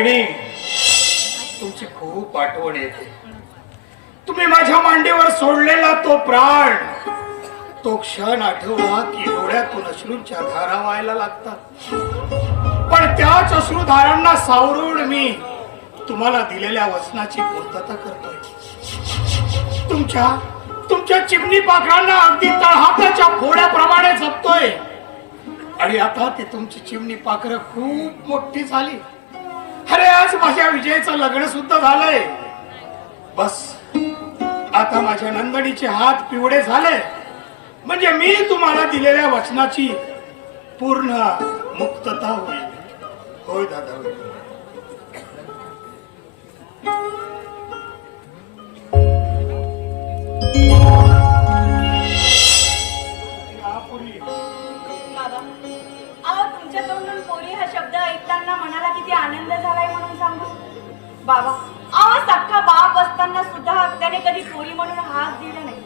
वहिनी, तुमची खूप आठवण येते. तुम्ही माझ्या मांडीवर सोडलेला तो प्राण, तो क्षण आठवला की डोळ्यातून अश्रूंच्या धारा व्हायला लागतात. पण त्याच अश्रुधारांना सावरून मी तुम्हाला दिलेल्या वचनाची पूर्तता करतोय. तुमच्या चिमणी पाखरांना अगदी तळहाताच्या फोड्याप्रमाणे जपतोय. आणि आता ते तुमची चिमणी पाखरं खूप मोठी झाली. अरे आज माझ्या विजयचं लग्न सुद्धा झालंय. बस आता माझ्या नंदनीचे हात पिवळे झाले म्हणजे मी तुम्हाला दिलेल्या वचनाची पूर्ण मुक्तता होईल. होय दादा, होय. तुमच्या तोंडून पोरी हा शब्द ऐकताना मनाला किती आनंद झालाय म्हणून सांगू. बाबा, सख्खा बाप असताना सुद्धा त्याने कधी पोरी म्हणून हाक दिला नाही,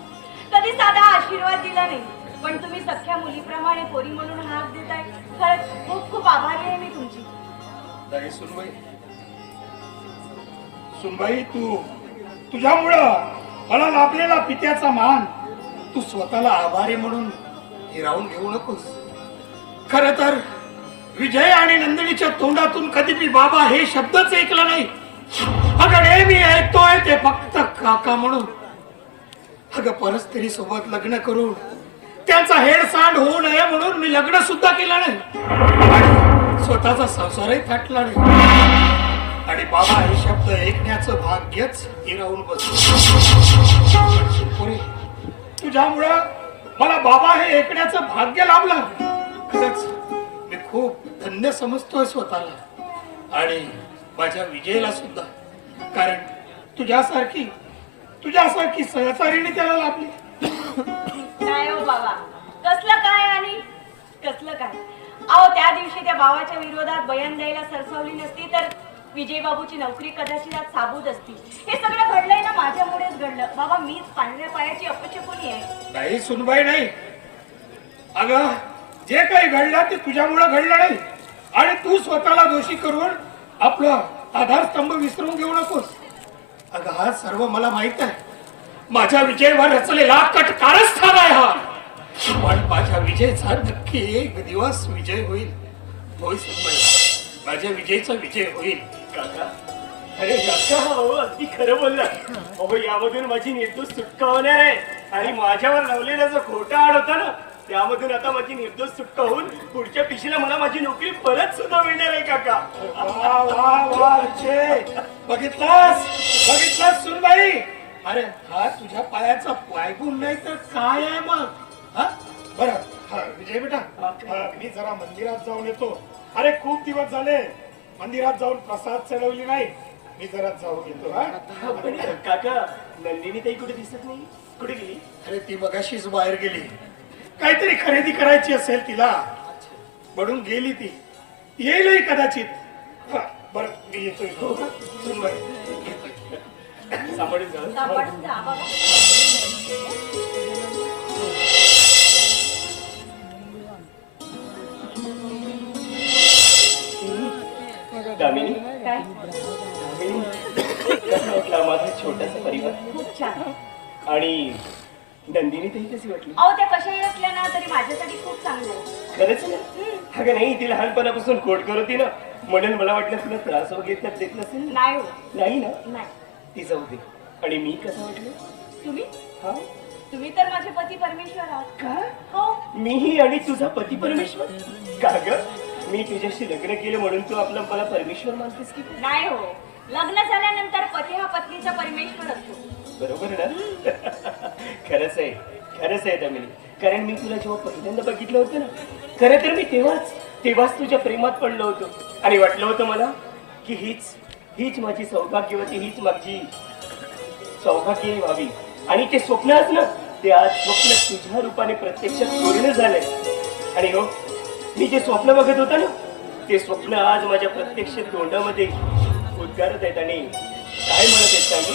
कधी साधा आशीर्वाद दिला नाही. पण तुम्ही सख्ख्या मुलीप्रमाणे पोरी म्हणून हाक देताय. खरंच खूप खूप आभारी आहे मी तुमची. सुनबाई, तुझ्यामुळं मला लाभलेला पित्याचा मान तू स्वतःला आभारी म्हणून हिरावून घेऊ नकोस. खर तर विजय आणि नंदिनीच्या तोंडातून कधी मी बाबा हे शब्दच ऐकला नाही. अगं नेहमी ऐकतोय ते फक्त काका म्हणून. अगं परस्त्री सोबत लग्न करून त्यांचा हेळसांड होऊ नये म्हणून मी लग्न सुद्धा केलं नाही आणि स्वतःचा संसारही थाटला नाही. आणि बाबा हे शब्द ऐकण्याचं भाग्यच हिरावून बसलो. तुझ्यामुळं मला बाबा हे ऐकण्याचं भाग्य लाभलं. खरंच मी खूप धन्य समजतोय स्वतःला आणि माझ्या विजयला सुद्धा. कारण तुझ्यासारखी सहचारीने त्याला लाभली. नाही हो बाबा, कसलं काय आणि कसलं काय. त्या दिवशी त्या भावाच्या विरोधात बयान द्यायला सरसावली नसती तर विजय बाबूची नोकरी कदाचित आज साबूत असती. हे सगळं घडलंय ना माझ्यामुळेच घडलं. बाबा, मीच पांढऱ्या पायाची अपशकुनी आहे. नाही सुनबाई, नाही. अगं जे काही घडलं ते तुझ्यामुळे घडलं नाही आणि तू स्वतःला दोषी करून आपलं आधारस्तंभ विसरून घेऊ नकोस. अगं हा सर्व मला माहित आहे. माझ्या विजयावर रचलेला कट कारस्थान आहे हा. पण माझ्या विजयचा नक्की एक दिवस विजय होईल. होय सुनबाई, माझ्या विजयचा विजय होईल. काका, अरे काका, अगदी खरं बोलला. अहो, यामधून माझी निर्दोष सुटका होणार आहे आणि माझ्यावर लावलेला जो खोटा आड होता ना, त्यामधून आता माझी निर्दोष सुटका होऊन पुढच्या पिशीला मला माझी नोकरी परत सुद्धा मिळणार आहे काका. वा वा वा, बघितलास सुनबाई. अरे हा तुझ्या पायाचा पायगुण नाही तर काय आहे मग? बरं, हा विजय बेटा, मी जरा मंदिरात जाऊन येतो. अरे खूप दिवस झाले मंदिरात जाऊन प्रसाद चढवली नाही. मी जरा जाऊन येतो. पण काका, नंदिनी ताई कुठे दिसत नाही, कुठे गेली? अरे ती मगाशीच बाहेर गेली. काहीतरी खरेदी करायची असेल तिला म्हणून गेली. ती येईलही कदाचित. बरं, मी येतोय. सांभाळून जा. सांभाळून जा बाबा. दामिनी, काय कसं वाटलं माझा छोटासा परिवार? खूप छान. आणि नंदिनी ताई कशी वाटली? त्या कशाही असल्या ना तरी माझ्यासाठी खूप चांगलं आहे. खरंच ना? अगं नाही, ती लहानपणापासून कोट करत होती ना, म्हणून मला वाटलं तुला त्रास वगैरे देत नसेल. नाही हो. नाही ना? नाही. ती जाऊ दे. आणि मी कसं वाटलं? तुम्ही हा, तुम्ही तर माझे पती परमेश्वर आहात. का? हो. मीही आणि तुझा पती परमेश्वर. का ग, मी तुझ्याशी लग्न केलं म्हणून तू मला परमेश्वर मानतेस की? नाही हो, लग्न झाल्यानंतर पती हा पत्नीचा परमेश्वर असतो. बरोबर ना? खरंच आहे दामिनी. कारण मी तुला जेव्हा पहिल्यांदा बघितलं होतं ना, खरं तर मी तेव्हाच तुझ्या प्रेमात पडलो होतो आणि वाटलं होतं मला की हीच माझी सौभाग्यवती, हीच माझी सौभाग्य व्हावी. आणि ते स्वप्न आज ना, ते आज स्वप्न तुझ्या रूपाने प्रत्यक्षात पूर्ण झालंय. आणि हो, मी जे स्वप्न बघत होता ना, ते स्वप्न आज माझ्या प्रत्यक्ष तोंडामध्ये उद्गारत आहेत. आणि काय म्हणत आहेत सांगू?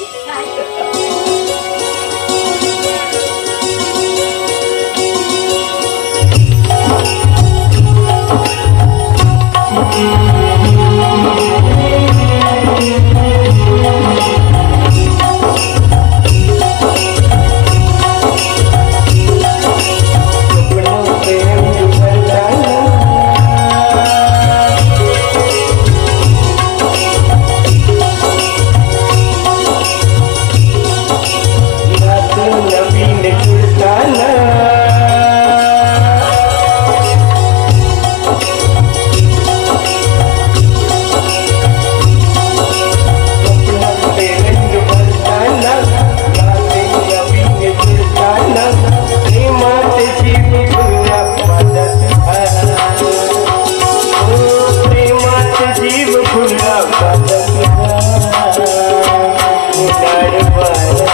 लाडवाला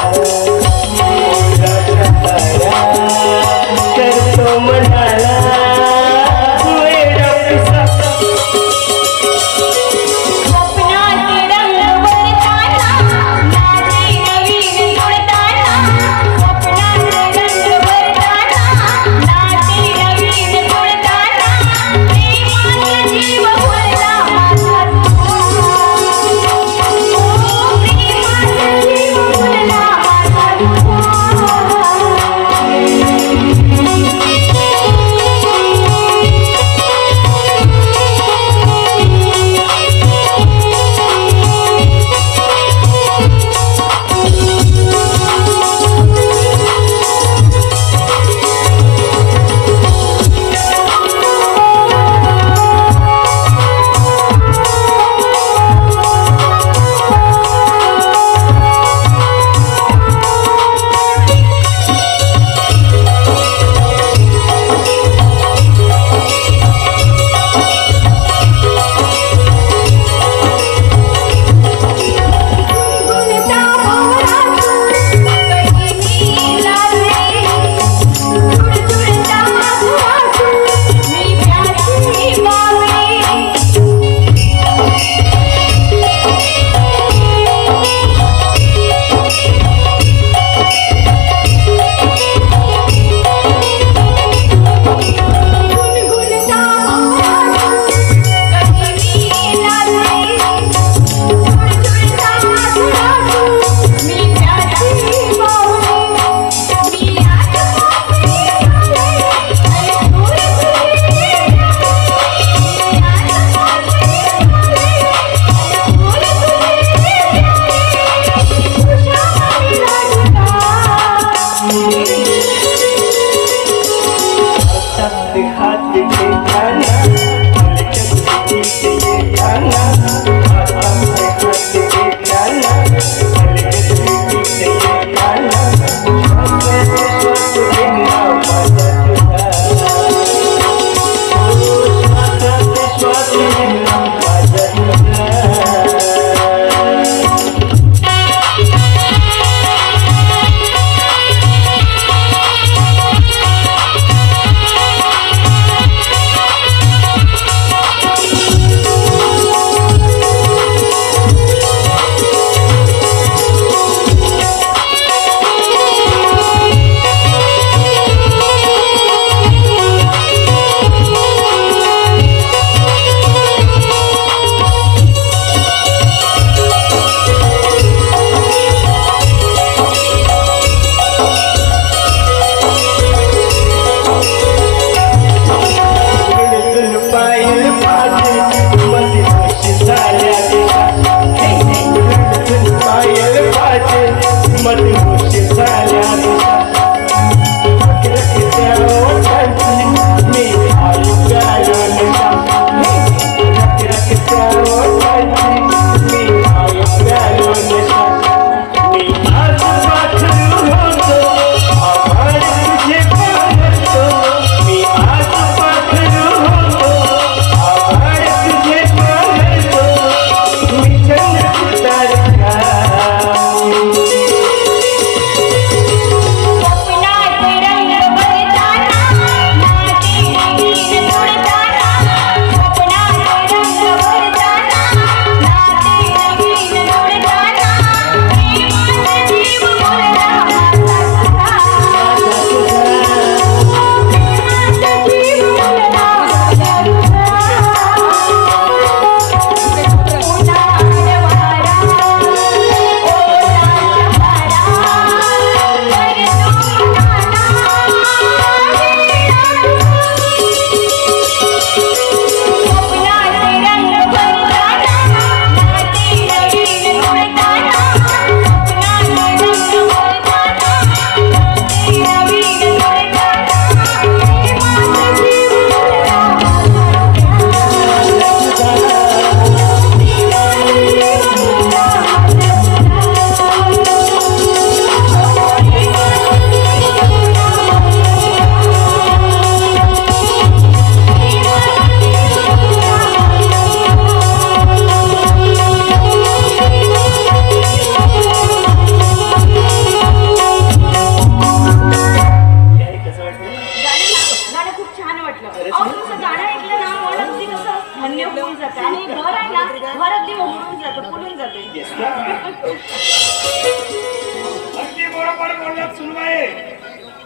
मोराच्या तारा करतो मनाला वेडा पिसा स्वप्नाचे रंग भरताना नाचे नवीन जुळताना स्वप्नाचे रंग भरताना नाचे नवीन जुळताना प्रेमाचा जीव भरला माझा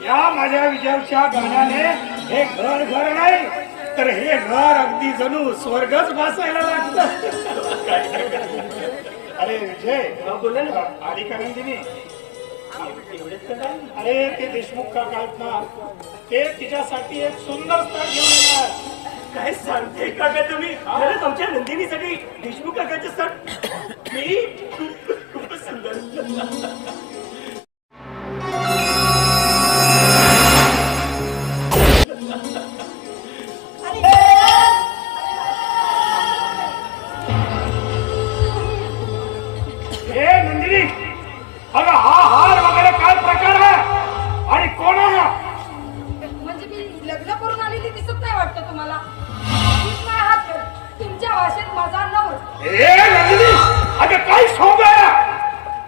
या माझ्या विजयच्या गाण्याने हे घर घर नाही तर हे घर अगदी जणू स्वर्गच भासायला लागतं. अरे विजय बोला ना. आली का नंदिनी? एवढेच तर काय? अरे ते देशमुख काका आहेत ना, ते तिच्यासाठी एक सुंदर स्थळ घेऊन येणार. काय सांगते काका तुम्ही? खरंच आमच्या नंदिनीसाठी देशमुख काकाचे सण मी खूपच सुंदर. हे नंदिनी, अगं हा हार वगैरे काय प्रकार आहे आणि कोण आहे? म्हणजे मी लग्न करून आलेली दिसत नाही वाटतं तुम्हाला? हीच नाही हात कर. तुमच्या भाषेत माझा नवस. हे नंदिनी, अगं काय सोंग आहे?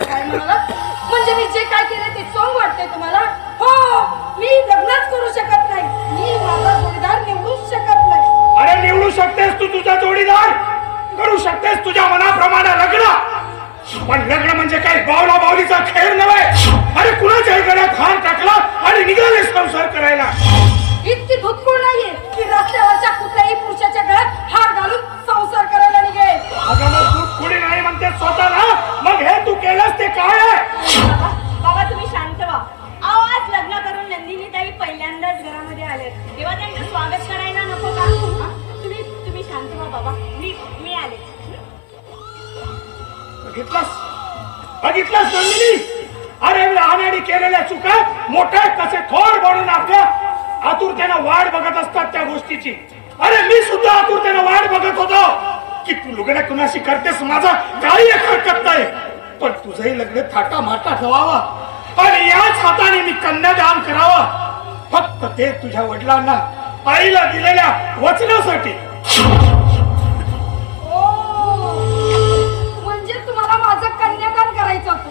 काय म्हणालात? म्हणजे मी जे काय केले ते सोंग वाटतंय तुम्हाला? हो, मी लग्नच करू शकत नाही. मी माझा जोडीदार निवडूच शकत नाही. अरे निवडू शकतेस तू तुझा जोडीदार, करू शकतेस तुझ्या मनाप्रमाणे लग्न, पण लग्न म्हणजे काही बावला बावलीचा खेळ नव्हे. अरे कुणाच्याही गळ्यात हार टाकला आणि निघाले संसार करायला. इतकी धुतकूळ नाहीये की रस्त्यावरच्या कुठल्याही पुरुषाच्या गळ्यात हार घालून संसार करायला निघेल. अगं मग तू कुणी नाही म्हणते स्वतःला, मग हे तू केलंस ते काय आहे? बाबा बाबा, तुम्ही शांत व्हा. अहो, आज लग्न करून नंदिनी ताई पहिल्यांदाच घरामध्ये आले, तेव्हा त्यांचं स्वागत करायला नको का? हा? तुम्ही शांत व्हा बाबा. मी आले. बघितलंस नंदिनी? अरे लहानाने केलेल्या चुका मोठे कसे थोर बनून आपल्या आतुरतेनं वाट बघत असतात त्या गोष्टीची. अरे मी सुद्धा आतुरतेनं वाट बघत होतो की तू लग्न कुणाशी करतेस, माझा काही हरकत नाही, पण तुझंही लग्न थाटा माटा ठेवावं आणि याच हाताने मी कन्यादान करावं, फक्त ते तुझ्या वडिलांना आईला दिलेल्या वचनासाठी. म्हणजे तुम्हाला माझं कन्यादान करायचं होतं?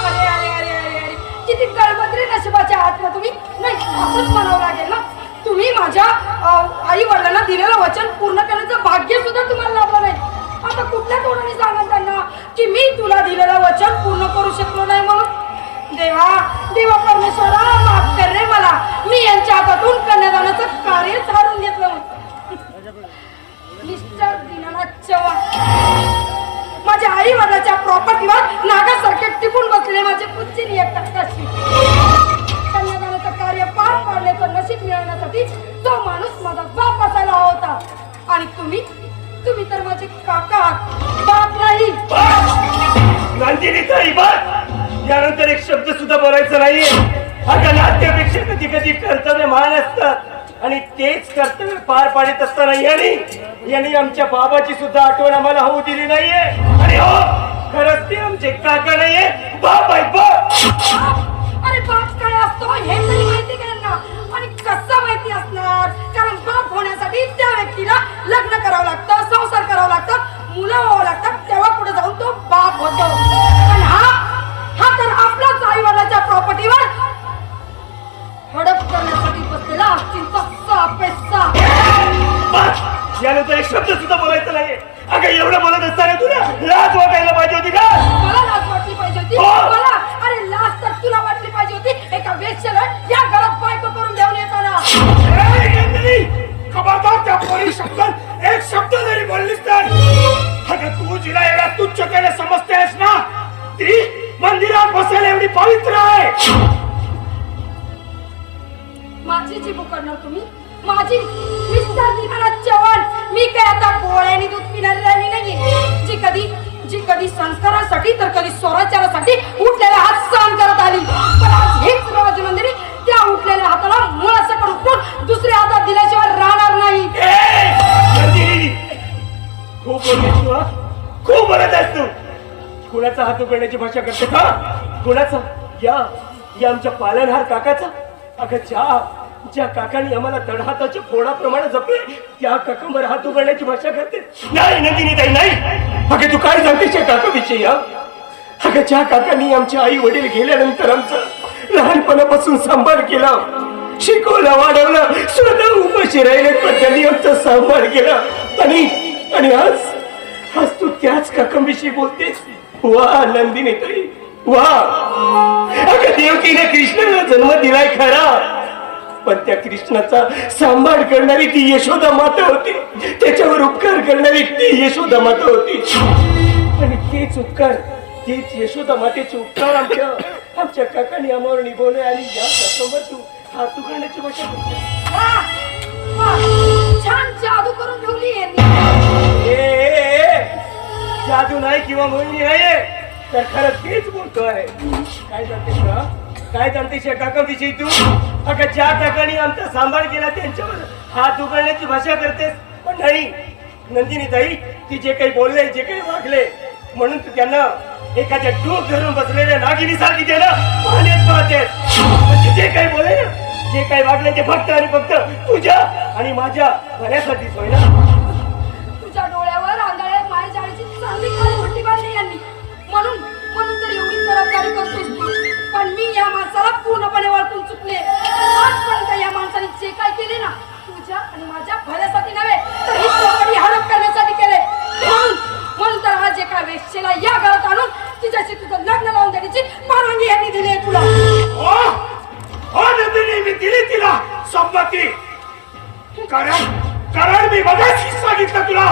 अरे अरे अरे अरे अरे, किती गळमत्री नशिबाच्या आहात ना तुम्ही. नाही, असंच म्हणावं लागेल ना. तुम्ही माझ्या आई वडिलांना दिलेलं वचन पूर्ण करण्याचं भाग्य सुद्धा तुम्हाला लाभलं नाही. आता कुठल्या तोंडाने सांगा त्यांना की मी तुला दिलेलं वचन पूर्ण करू शकलो नाही म्हणून? देवा देवा परमेश्वरा, माफ कर रे मला. मी यांच्या हातातून कन्यादानाचं कार्यच हारून घेतलं. मिस्टर दीनानाथ चव्हाण, माझ्या आई वडिलांच्या प्रॉपर्टीवर नागासारखे टिपून बसलेले माझे पुच्चिनी एकटा कशी. कन्यादानाचं कार्य पार पाडण्याचं नशीब मिळवण्यासाठी तो माणूस माझा बाप असायला हवा होता. आणि तुम्ही तर माझे काका आहात, बाप नाही. नंदिनी ताई बस, यानंतर एक शब्द सुद्धा बोलायचं नाहीये. अगं नाट्यापेक्षा कधी कधी कर्तव्य महान असतात आणि तेच कर्तव्य पार पाडत असताना यांनी आमच्या बाबाची सुद्धा आठवण आम्हाला होऊ दिली नाहीये. आणि हो, खरंच ते आमचे काका नाहीये, बाप आहे बाप. अरे बाप काय असतो हे तरी माहिती का यांना? आणि कसं माहिती असणार? कारण बाप होण्यासाठी त्या व्यक्तीला लग्न करावं लागतं, संसार करावं लागतं, मुलं व्हावं लागतात, तेव्हा पुढे जाऊन तो बाप होतो. पण हा तर आपल्याच आई वडिलांच्या प्रॉपर्टीवर हडप करण्यासाठी बसलेला हत्तींचा साप आहे, साप. बस, यानंतर एक शब्द सुद्धा बोलायचं नाहीये. अगं एवढं बोलत असताना तुला लाज वाटायला पाहिजे होती का? मला लाज वाटली पाहिजे होती. मला अरे लाज तर तुला वाटली पाहिजे होती एका वेश्याला या घरात बायको करून घेऊन येताना. खबरदार, त्या पोरी शब्दात एक शब्द जरी बोललीस तर. अगं तू जिला एवढा तुच्छ केले समजतेस ना, ती मंदिरात बसायला एवढी पवित्र आहे. माझी जी करणार तुम्ही? माझी मिस्टर दीनानाथ चव्हाण. मी काय आता गोळ्याने दूध पिणारी राहिली नाहीये, जी कधी संस्कारासाठी तर कधी स्वराचारासाठी उठलेला हात सहन करत आली. पण आज हेच राजनंदिनी त्या उठलेल्या हाताला मुळासकट उठून दुसऱ्या हातात दिल्याशिवाय राहणार नाही. खूप बोलतेस तू, खूप बोलत आहेस तू. कुणाचा हात उघडण्याची भाषा करते का? कुणाचा? या आमच्या पालनहार काकाचा. अगं ज्या काकांनी आम्हाला तळहाताच्या फोडाप्रमाणे जपले, त्या काकांवर हात उघडण्याची भाषा करते? नाही नंदिनी ताई, नाही. अगं तू काय सांगतेस या काकाविषयी? अगं ज्या काकांनी आमच्या आई वडील गेल्यानंतर आमचं लहानपणापासून सांभाळ केला, शिकवलं, वाढवलं, स्वतः उपाशी राहिले पण त्यांनी आमचा सांभाळ केला. आणि आज तू त्याच काकांविषयी बोलतेस? वा नंदिनी ताई, वा. अगं देवकीने कृष्णाला जन्म दिलाय खरा, पण त्या कृष्णाचा सांभाळ करणारी ती यशोदा माता होती, त्याच्यावर उपकार करणारी ती यशोदा माता होती. आणि तेच उपकार, तेच यशोदा मातेचे उपकार आमच्या काकांनी आम्हावर निभवले. आणि या काकांवर तू हात उघडण्याची भाषा करते. वा, वा, छान जादू करून ठेवली यांनी. जादू नाही किंवा मोहिनी नाहीये, तर खरं तेच बोलतोय. काय जाणतेस का, काय जाणतेस या काकाविषयी तू? अगं ज्या काकांनी आमचा सांभाळ केला त्यांच्यावर हात उघडण्याची भाषा करतेस. पण नाही नंदिनी ताई, ती जे काही बोलले, जे काही वागले, म्हणून तू त्यांना एखाद्या डोक धरून बसलेल्या नागिनीसारखी त्याला पाहण्यात पाहतेस. म्हणजे जे काही बोलले ना, जे काही वागले ते फक्त आणि फक्त तुझ्या आणि माझ्या भल्यासाठीच होय ना. तुझ्या डोळ्यावर आंधळ्या मायेजाळीची चांगली काळी भट्टी बांधली यांनी, म्हणून तर एवढी जबाबदारी करतोस तू. पण मी या माणसाला पूर्णपणे वळखून चुकले. आजपर्यंत या माणसाने जे काय केले ना, तुझ्या आणि माझ्या भल्यासाठी नव्हे, तर ही चौकडी हडप करण्यासाठी केले. म्हणून तर आज एका वेश्येला या घरात आणून तिच्याशी तुझं लग्न लावून देण्याची परवानगी यांनी दिली आहे तुला. हो नंदिनी, मी दिली तिला संमती. कारण मी बघायची सांगितलं तुला,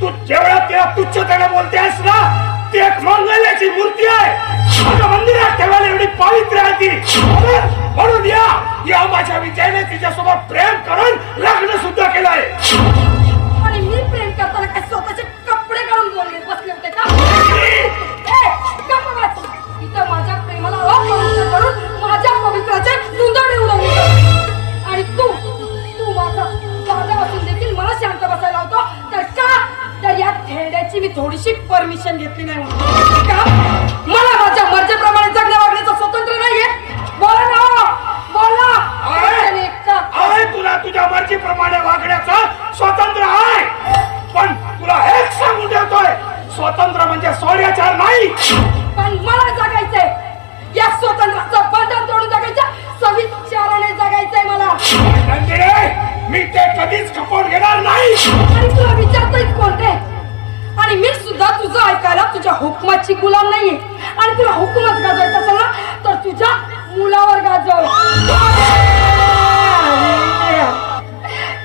तू जेवढा तिला तुच्छतेने बोलतेस ना, ती एक मंगल्याची मूर्ती आहे. माझ्या मंदिरात ठेवायला एवढी पावित्र्य आहे ती. म्हणून या माझ्या विजयने तिच्यासोबत प्रेम करून लग्न सुद्धा केलंय. आणि मी प्रेम करताना काय स्वतःचे कपडे काढून बोलले बसले होते का? गप्प बस. इथं माझ्या प्रेमाला अपवित्र करून माझ्या पवित्राचे धुंदळ उडवले. आणि तू माझा दादा असून देखील मला शांत बसायला होतो, तर का? तर या खेड्याची मी थोडीशी परमिशन घेतली नाही म्हणून का? मला माझ्या मर्जीप्रमाणे जगण्या वागण्याचं स्वातंत्र्य नाहीये? बोला ना, बोला. आहे तुला तुझ्या मर्जीप्रमाणे वागण्याचं स्वातंत्र्य आहे, पण तुला हेच सांगून ठेवतोय, स्वातंत्र्य म्हणजे सोड्याचार नाही. पण मला जगायचंय. या स्वातंत्र्याचं बंधन तोडून जगायचं, सविचाराने जगायचंय मला. नंदिनी, मी ते कधीच खपवून घेणार नाही. आणि तुला विचारतोय कोणते? आणि मी सुद्धा तुझं ऐकायला तुझ्या हुकमाची गुलाम नाहीये. आणि तुला हुकूमच गाजवायचं असेल ना, तर तुझ्या मुलावर गाजव.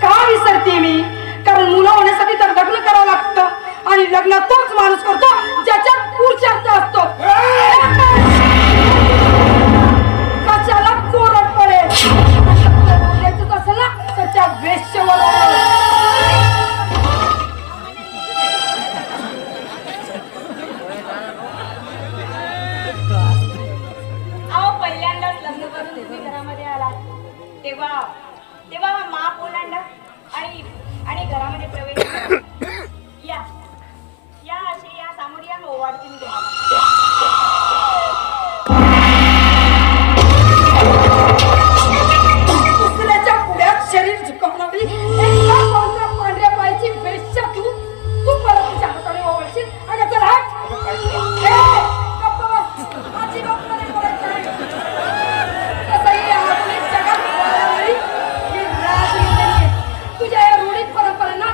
का विसरते मी? कारण मुलं होण्यासाठी तर लग्न करावं लागतं, आणि लग्न तोच माणूस करतो ज्याच्यात पुरुषार्थ असतो. कशाला कोरड पडेल? बोलायचं असेल ना, तर त्या वेश्येवर पहिल्यांदाच लग्न करून तुम्ही घरामध्ये आला तेव्हा माप ओलांडा आणि घरामध्ये प्रवेश केला. या असे या सामोर या ओवाळते मी दुसऱ्याच्या पुढ्यात शरीर झुकवणारी पांढऱ्या पायाची वेश्या तू मला तुझ्या हाताने ओवाळशील? अगं चल हट. तुझ्या या रूढीत परंपरांना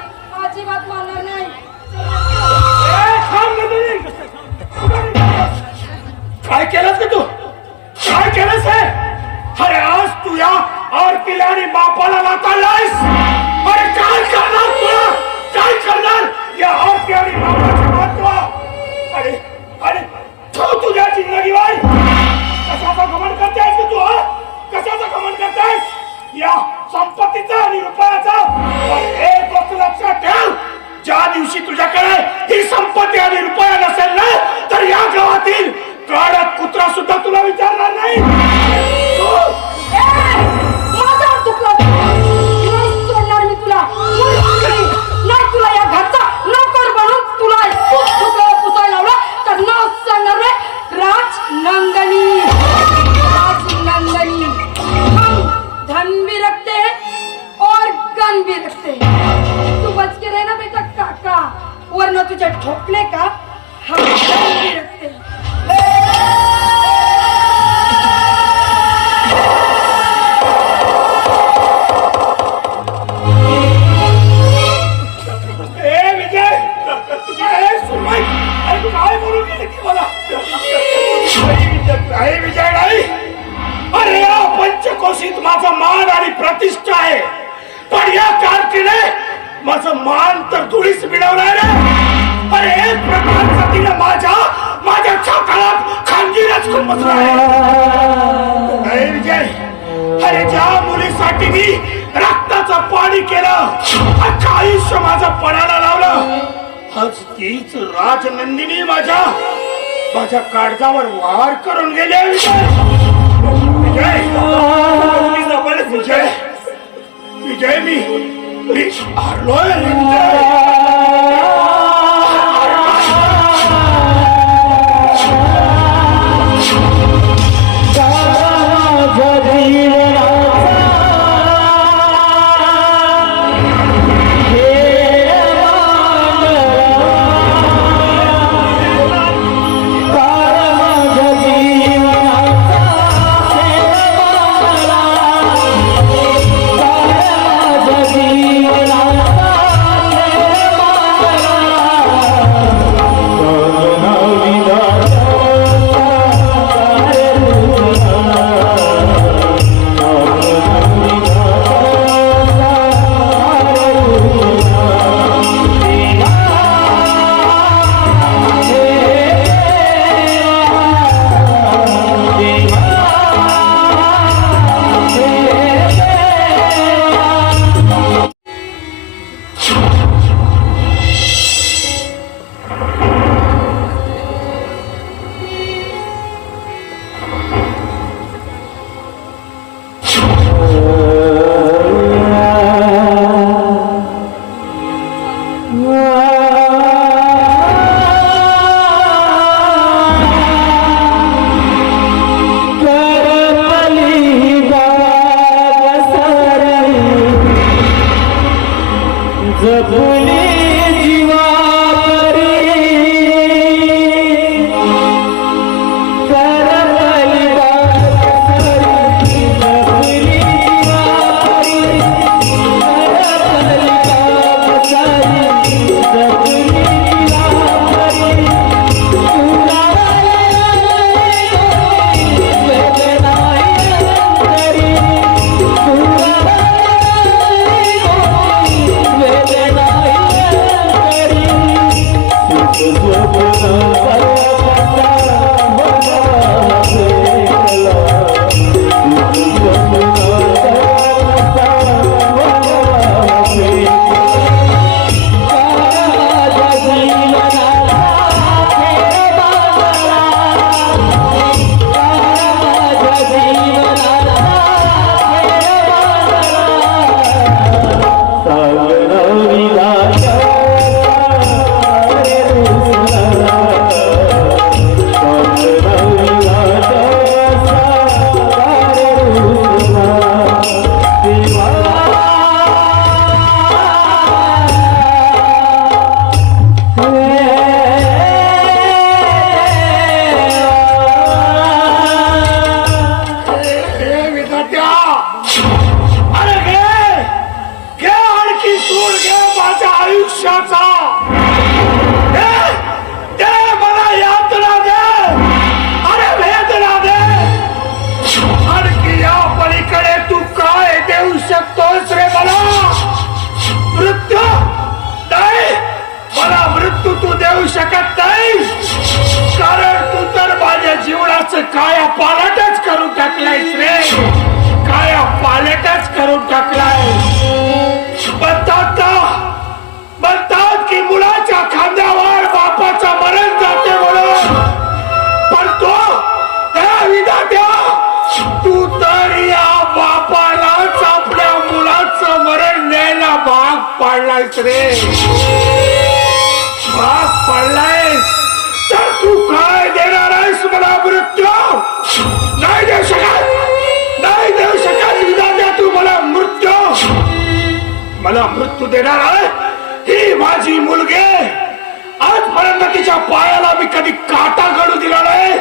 अजिबात मानणार नाही. काय केलंस तू? काय केलंस हे? अरे आज तू या आरतीला आणि बापाला लाताळलायस. अरे काय करणार तुला? काय करणार या आरती आणि बापाचे महत्व? अरे तो तुझ्या जिंदगीवर कशाचा घमंड करतेस तू? कशाचा घमंड करतेस? या संपत्तीचा आणि रुपयाचा? एक गोष्ट लक्षात ठेव, ज्या दिवशी तुझ्याकडे ही संपत्ती आणि रुपया नसेल ना, तर या गावातील काळात कुत्रा सुद्धा तुला विचारणार नाही. माझा चुकला नाही सोडणार मी तुला. नाही तुला या घरचा नोकर बनून तुला चुकलं पुसायला लावलं तर नाव सांगणार नाही राजनंदनी. राजनंदनी. हम धन भी रखते हैं और गन भी रखते हैं. तू बच के रहना बेटा काका, वरना तुझे ठोकने का हम गन भी रखते हैं. विजय नाही, मान आणि प्रतिष्ठा आहे, पण या कारकीने माझं मान तर धुळीस मिळवलंय रे. अरे एक प्रकारचा तिने माझ्या छाताळात खानगीरच खुपसला आहे विजय. अरे ज्या मुलीसाठी मी रक्ताचं पाणी केलं, अख्खं आयुष्य माझं पणाला लावलं, आज तीच राजनंदिनी माझ्या काळजावर वार करून गेले. विजय विजय विजय मी हारलोय काया पालटच करून टाकलायस रे, काया पालटच करून टाकलाय. म्हणतात की मुलाच्या खांद्यावर बापाचं मरण जाते म्हणून, पण तू तर या बापालाच आपल्या मुलाचं मरण न्यायला भाग पाडलायस रे, भाग पाडलायस. तर तू काय देणार आहेस मला? मृत्यू नाही देऊ शकत, नाही देऊ शकत विधात्या. तू मला मृत्यू देणार आहे? ही माझी मुलगी, आजपर्यंत तिच्या पायाला मी कधी काटा घडू दिला नाही,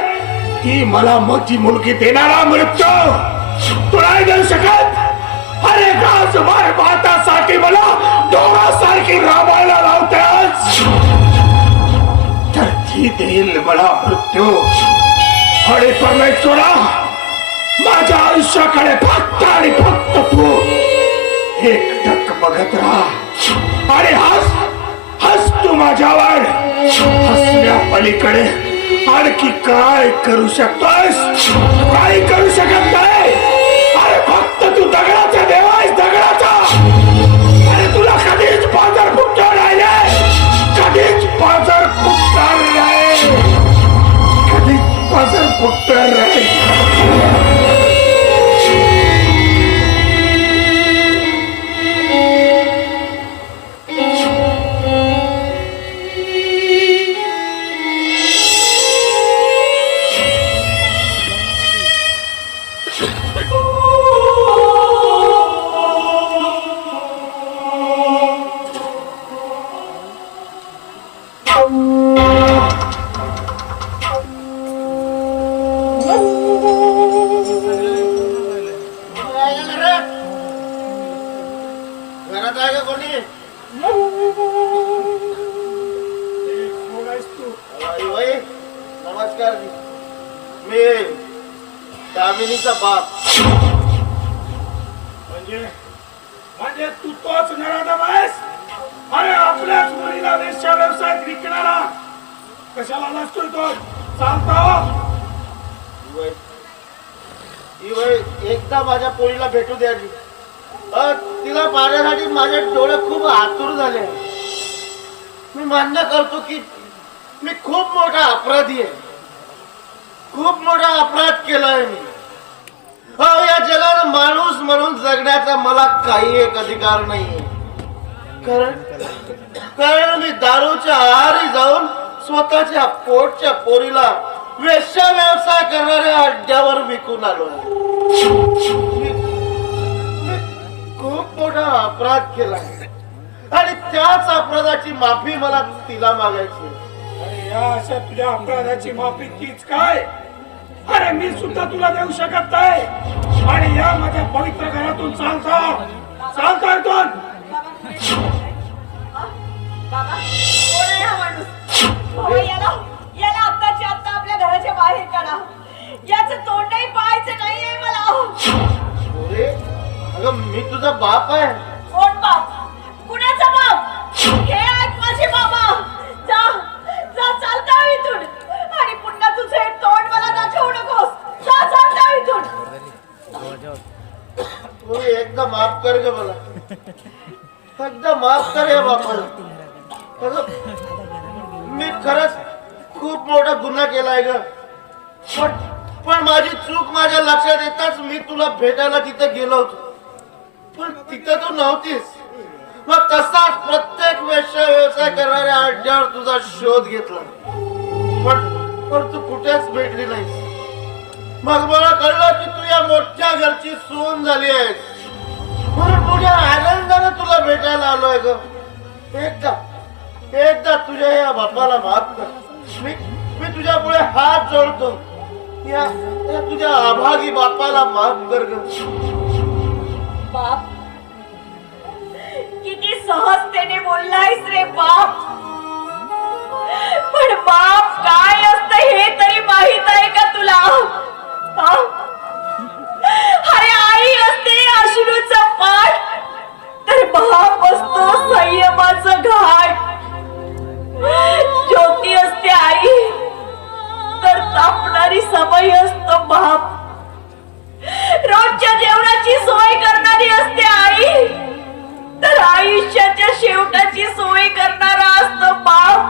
ती मला माझी मुलगी देणारा मृत्यू तू नाही देऊ शकत. अरे गाजमार भातासाठी मला डोळासारखी राबायला लावतेस, तर ती देईल मला मृत्यू. अरे परमेश्वरा, माझ्या आयुष्याकडे फक्त आणि फक्त तू एकटक बघत राहा आणि हस तू माझ्यावर. हसण्या पलीकडे आणखी काय करू शकतोस? काही करू शकत नाही. अरे फक्त तू दगडाचा देव आहेस, दगडाचा. अरे तुला कधीच पाजर फुटणार नाही, कधीच पाजर फुटणार नाही, कधीच पाजर फुटणार नाही. घरात आहे का कोणी? बाई, नमस्कार. मी दामिनीचा बाप. म्हणजे तू तोच नराधम आहेस? अरे आपल्याच मुलीला वेश्या व्यवसायात विकणारा कशाला नसतोय तो? चालता ही बाई एकदा माझ्या पोरीला भेटू द्यावी. तिला पाहण्यासाठी माझे डोळे खूप आतुर झाले. मी मान्य करतो की मी खूप मोठा अपराधी आहे. खूप मोठा अपराध केलाय मी. या जगात माणूस म्हणून जगण्याचा मला काही एक अधिकार नाहीये. कारण मी दारूच्या आहारी जाऊन स्वतःच्या पोटच्या पोरीला वेश्या व्यवसाय करणाऱ्या अड्ड्यावर विकून आलो. खूप मोठा अपराध केला आणि त्याच अपराधाची माफी मला तिला मागायची. अरे या अशा तुझ्या अपराधाची माफी तीच काय? अरे मी सुद्धा तुला देऊ शकत नाही. आणि या माझ्या पवित्र घरातून चालता इथून. बाबा कोण आहे हा माणूस? बाबा याला आत्ताच्या आत्ता आपल्या घराच्या बाहेर काढा. याचं तोंडही पाहायचं नाहीये मला. अगं मी तुझा बाप आहे. कोण बाप? कुणाचा बाप? हे आहेत माझे बाबा. जा जा चालता इथून. आणि पुन्हा तुझं हे तोंड मला दाखवू नकोस. जा चालता इथून. तू एकदा माफ कर ग मला. एकदा माफ कर या बापाला. मी खरंच खूप मोठा गुन्हा केलाय ग. पण माझी चूक माझ्या लक्षात येताच मी तुला भेटायला तिथे गेलो होतो. पण तिथं तू नव्हतीस. मग तसाच प्रत्येक वेश्या व्यवसाय करणाऱ्या अड्ड्यावर तुझा शोध घेतला. पण तू कुठेच भेटली नाहीस. मग मला कळलं की तू या मोठ्या घरची सून झाली आहेस. म्हणून तुझ्या आनंदाने तुला भेटायला आलोय ग. एकदा तुझ्या या बापाला माफ कर. मी तुझ्या पुढे हात जोडतो. या तुझ्या अभागी बापाला माफ कर ग. बाप किती सहजतेने बोललायस रे बाप. पण बाप काय असतं हे तरी माहित आहे का तुला? अरे आई असते अश्रूचा पाठ, तर बाप असतो संयमाचं घाट. ज्योती असते आई, तर तापणारी सवय असतो बाप. रोजच्या जेवणाची सोय करणारी असते आई, तर आयुष्याच्या शेवटाची सोय करणारा असतो बाप.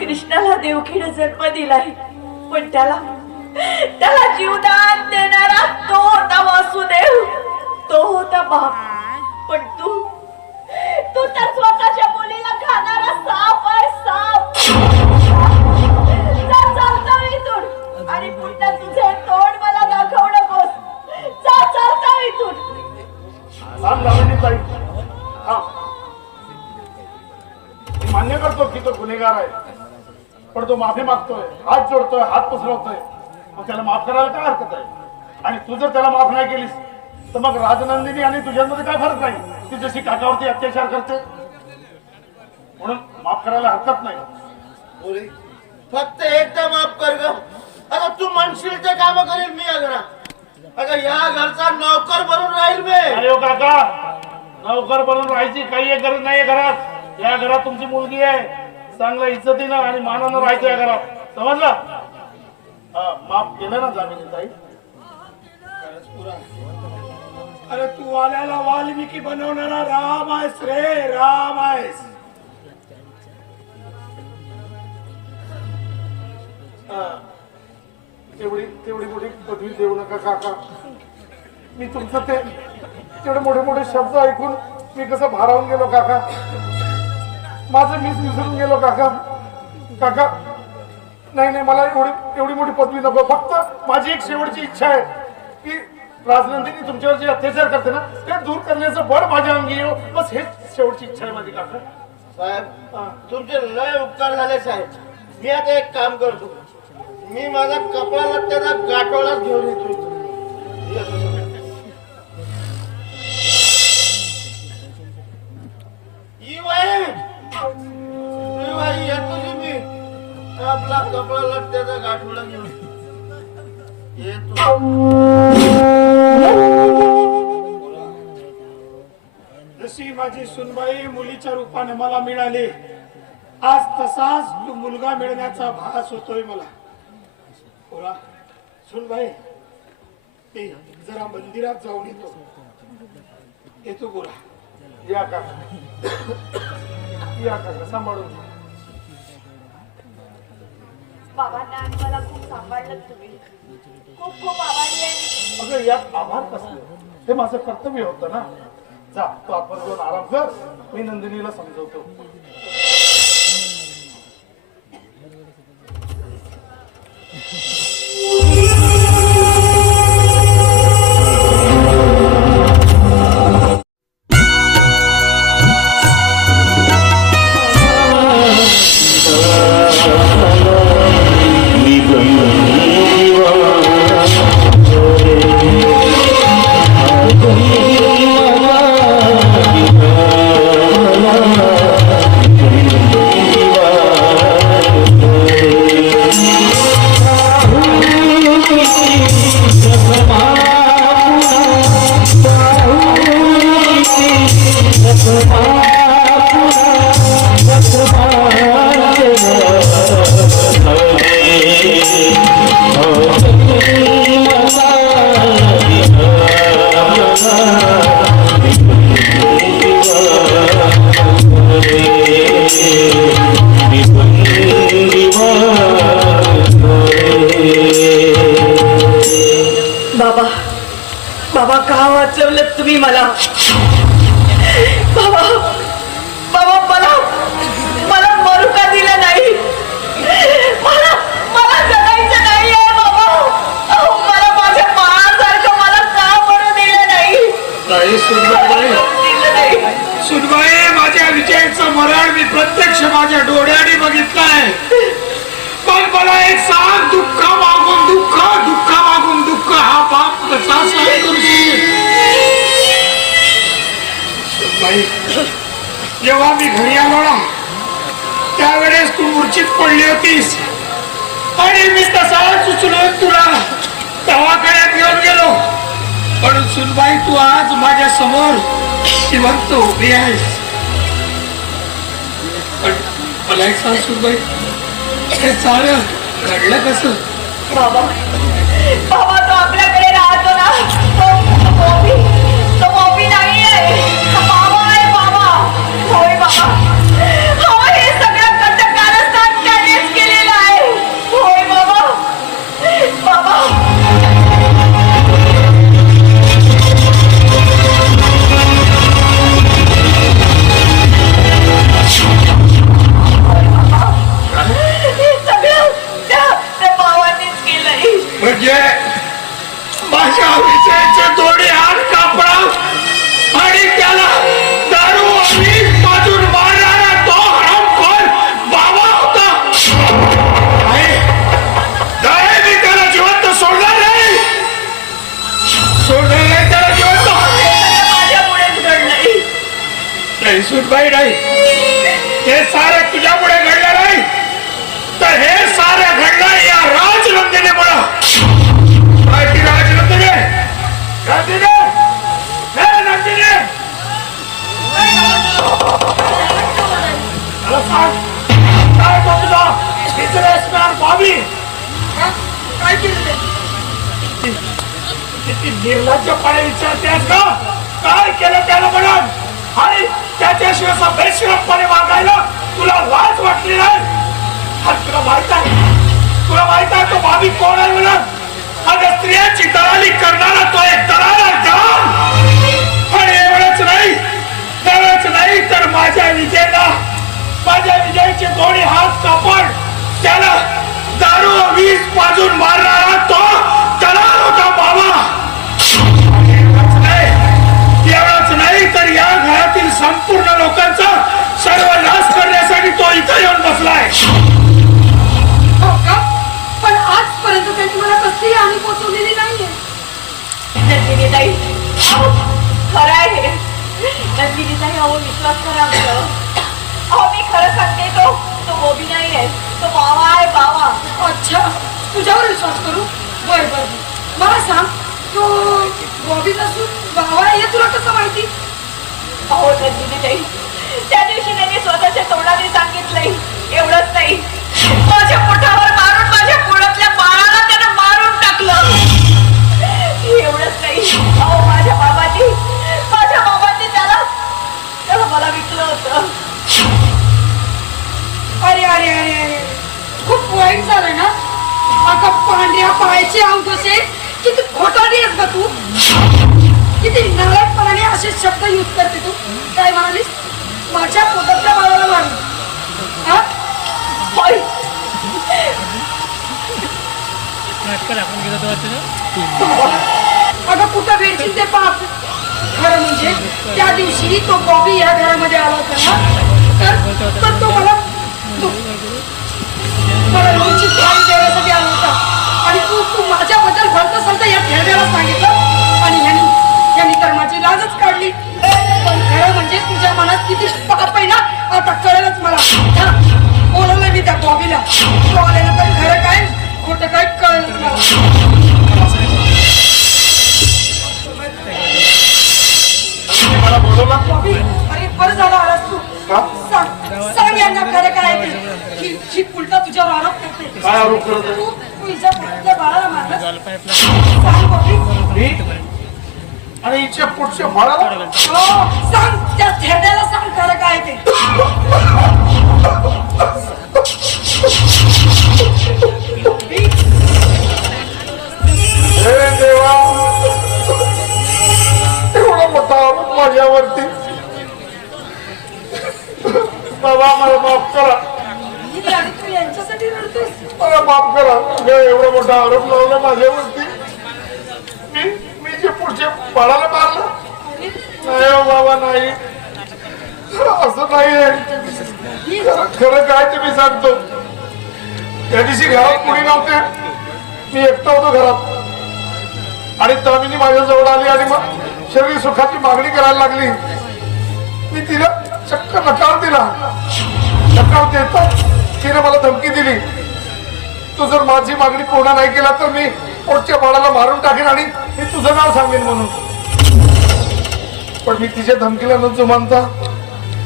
कृष्णाला देवकीने जन्म दिलाय, पण त्याला जीवदान देणारा तो होता वासुदेव, तो होता बाप. पण तू तर स्वतःच्या मुलीला खाणारा साप आहे, साप. चालता इथून. आणि पुन्हा तुझे तोंड मला दाखवू नकोस. चालता इथून. मान्य करतो की तो गुन्हेगार आहे, पण तो माफी मागतोय, हात जोडतोय, हात पसरवतोय. मग त्याला माफ करायला काय हरकत आहे? आणि तू जर त्याला माफ नाही केलीस तर मग राजनंदिनी आणि तुझ्यामध्ये काय फरक नाही? ती जशी काकावरती अत्याचार करते, म्हणून माफ करायला हरकत नाही. फक्त एकदा माफ कर ग. आता तू म्हणशील ते काम करेल मी या घरात. अगं या घरचा नौकर बनून राहील मी. अरे हो काका, नौकर बनून राहायची काही गरज नाहीये घरात. या घरात तुमची मुलगी आहे, चांगल्या इज्जतीनं आणि मानानं राहायचं या घरात, समजलं? माफ केलं ना जामीन ताई? खरंच पुरा. अरे तू आल्याला वाल्मिकी बनवणारा राम आहेस रे, राम आहेस. तेवढी मोठी पदवी देऊ नका काका. मी तुमचं ते तेवढे मोठे मोठे शब्द ऐकून मी कसं भारावून गेलो काका. माझं मीच विसरून गेलो काका. काका नाही, मला एवढी मोठी पदवी नको. फक्त माझी एक शेवटची इच्छा आहे की राजनंदिनी तुमच्यावर जे अत्याचार करते ना ते दूर करण्याचं बळ माझ्या अंगी येऊ. बस हेच शेवटची इच्छा आहे माझी काका. साहेब तुमचे लय उपकार झाले साहेब. मी आता एक काम करतो, मी माझा कपडा लत्त्याचा गाठोडा घेऊन येतो. येतो जी मी आपला कपडा लत्त्याचा गाठोडा घेऊन येतो. जशी माझी सुनबाई मुलीच्या रूपाने मला मिळाली, आज तसाच तू मुलगा मिळण्याचा भास होतोय मला. बोला सुनबाई, ते जरा मंदिरात जाऊन येतो बोला. या काका, या काका, सांभाळून. बाबांना आणि मला खूप सांभाळलं तुम्ही. खूप खूप आभारी आहे. अगं यात आभार कसले, हे माझं कर्तव्य होतं ना. जा तू आपण जाऊन आराम कर, मी नंदिनीला समजवतो. बाबा का वाचवलं तुम्ही मला? बाबा बाबा मला मरू का दिलं नाही? मला जगायचं नाही आहे बाबा. मला माझ्या बाळासारखं मला का मरू दिलं नाही? सुनबाई, माझ्या विजयाचं मरण मी प्रत्यक्ष माझ्या डोळ्याने बघितलंय. पण मला एक सांग, दुःख मागून दुःख हा पाप कसा सहन करशील? सुनबाई, जेव्हा मी घरी आलो ना त्यावेळेस तू मूर्छित पडली होतीस आणि मी तसाच उचलून तुला दवाखान्यात घेऊन गेलो. पण सुनबाई, तू आज माझ्या समोर जिवंत उभी आहेस. पण मला एक सांग सुनबाई, हे सारं घडलं कसं? बाबा तो आपल्याकडे राहतो ना, तो मोबी नाही आहे, बाबा आहे बाबा. होय बाबा, हो हे सगळं कारस्थान त्यानेच केलेलं आहे. होय बाबा. म्हणजे माझ्या विजयाचे दोन्ही हात कापडा आणि त्याला दारू बाजून मारणारा तो हरामखोर बाबा होता. नाही, मी त्याला जिवंत सोडणार नाही. त्याला जिवंत. माझ्यामुळेच घडलंय. नाही सुनबाई, नाही, हे सारं तुझ्यामुळे घडलं नाही, तर हे सारं घडलं या राजनंदिनीमुळे. किती किती निर्लज्जपणे विचारतेस का? काय केलं त्याला म्हणून? आणि त्याच्याशिवाय बेशरमपणे वागायला तुला लाज वाटली नाही? आणि तुला माहित आहे तो भावी कोण आहे म्हणून? अगं स्त्रियांची दलाली करणारा तो एक दलाल आहे, दलाल. आणि एवढंच नाही तर माझ्या विजयचे दोन्ही हात कापड त्याला दारू वीज पाजून मारणारा तो दलाल होता बाबा. एवढंच नाही तर या घरातील संपूर्ण लोकांचा सर्वनाश करण्यासाठी तो इथे येऊन बसलाय. हो का? पण आजपर्यंत त्यांनी मला कसलीही हानी पोचवलेली नाहीये. नंदिनीताई, अहो, खरं आहे हे. नंदिनीताई, अहो विश्वास करा आमच्यावर. अहो मी खरं सांगते, तो गोबी नाही आहे, तो बावा आहे, बावा. अच्छा, तुझ्यावर विश्वास करू? बर बर, मला सांग, तो बॉबी नसून बाबा हे तुला कसं माहिती? अहो नंदिनीताई, त्या दिवशी त्यांनी स्वतःच्या तोंडाने सांगितलंय. एवढंच नाही, माझ्या पोटावर मारून माझ्या पोटातल्या बाळाला त्यानं मारून टाकलं. एवढंच नाही, अहो माझ्या बाबांनी त्याला मला विकलं होतं. अरे अरे अरे अरे, खूप वाईट झालं ना. आता पांढऱ्या पायाची अवधसे किती खोटाडी आहेस का तू? किती नालायकपणाने असे शब्द यूज करते तू. काय म्हणालीस? माझ्या पोटातल्या बाळाला मारून? हा? होय. अगं कुठं भेटतील ते पाप. खरं म्हणजे त्या दिवशी तो बॉबी या घरामध्ये आला होता ना, तर तो मला लोणची थाळी देण्यासाठी आला होता. आणि तू माझ्याबद्दल भलतं सलतं या खेळण्याला सांगितलं. आणि यांनी तर माझी लाजच काढली. पण खरं म्हणजे तुझ्या मनात किती पाप आहे ना, आता कळलंच मला. बोलवलं मी त्या बॉबीला. तो आल्यानंतर खरं काय खोटं काय कळलंच मला. मला बोलवला बॉबी, अरे बरं झालं आलास तू. सांग यांना खरं काय ते. ही उलटा तुझ्यावर आरोप करते. काय आरोप करते? तू तुझ्या पोटातल्या बाळाला मारलं. सांग बॉबी. आणि हिच्या पुढच्या बाळाला हो, सांग त्या थेरड्याला सांग खरं काय ते. हे देवा, एवढा मोठा आरोप माझ्यावरती. बाबा मला माफ करा, आणि तू यांच्यासाठी रडतोस? मला माफ करा. एवढा मोठा आरोप लावला माझ्यावरती. मी जे पुढच्या बाळाला मारलं नाही. हो बाबा नाही, असं नाही. खरं काय ते मी सांगतो. त्या दिवशी घरात कुणी नव्हते, मी एकटा होतो घरात. आणि तामिनी माझ्या जवळ आली आणि मग शरीर सुखाची मागणी करायला लागली. मी तिला चक्क नकार दिला. नकार देतात तिने मला धमकी दिली, तू जर माझी मागणी पूर्ण नाही केला तर मी पोटच्या बाळाला मारून टाकेन आणि मी तुझं नाव सांगेन म्हणून. पण मी तिच्या धमकीला न जुमानता